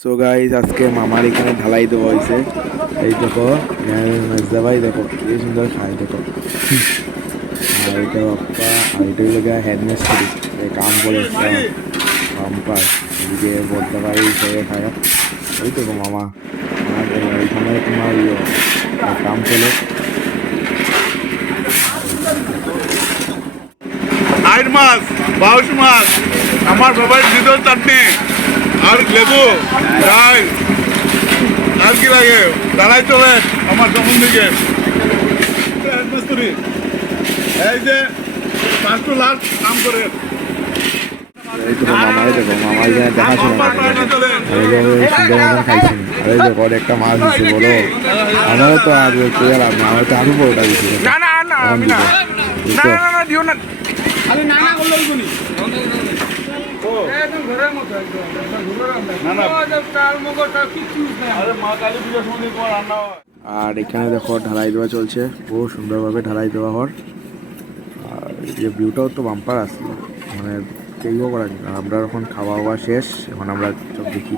So guys আজকে মামার এখানে ঢালাই দেওয়া হয়েছে। এই দেখো মেজদা ভাই, দেখো কি সুন্দর খায়, দেখো। আর এটা বাপ্পা, আর এটা হলো হেড মিস্ত্রি, কাম করে পাম্পার। এদিকে বদ্দা ভাই হিসেবে খায়। ওই দেখো মামা, আমাদের এখানে তোমার কাম চলে। আইর মাছ, বাউশ মাছ, আমার সবাই জিদল চাটনি আর লেবু ডাল আর কি লাগে দাঁড়াই চলে আমার তখন দিকে এই যে পাঁচটো লাখ কাম করে এই দেখো মামা, এই দেখো মামা এখানে দেখাশোনা করে। সুন্দর মতন খাইছি। আর এই দেখো একটা মাছ দিচ্ছে, বলো। আমারও তো আর পেয়ে লাভ না, আমার তো আরো বড়টা দিচ্ছে। না না না আমি না না না না দিও না খালি না না করলে হইবনি একদম ঘরের মতো একদম না না চাল মগজ কিছু না। আরে মা কালী পূজার সময় তোমার রান্না হয়। আর এখানে দেখো ঢালাই দেওয়া চলছে, খুব সুন্দরভাবে ঢালাই দেওয়া হওয়ার। আর এই ভিউটাও তো বাম্পার আসলো, মানে কেউ করা যায় না। আমরা এখন খাওয়া দাওয়া শেষ, এখন আমরা সব দেখি।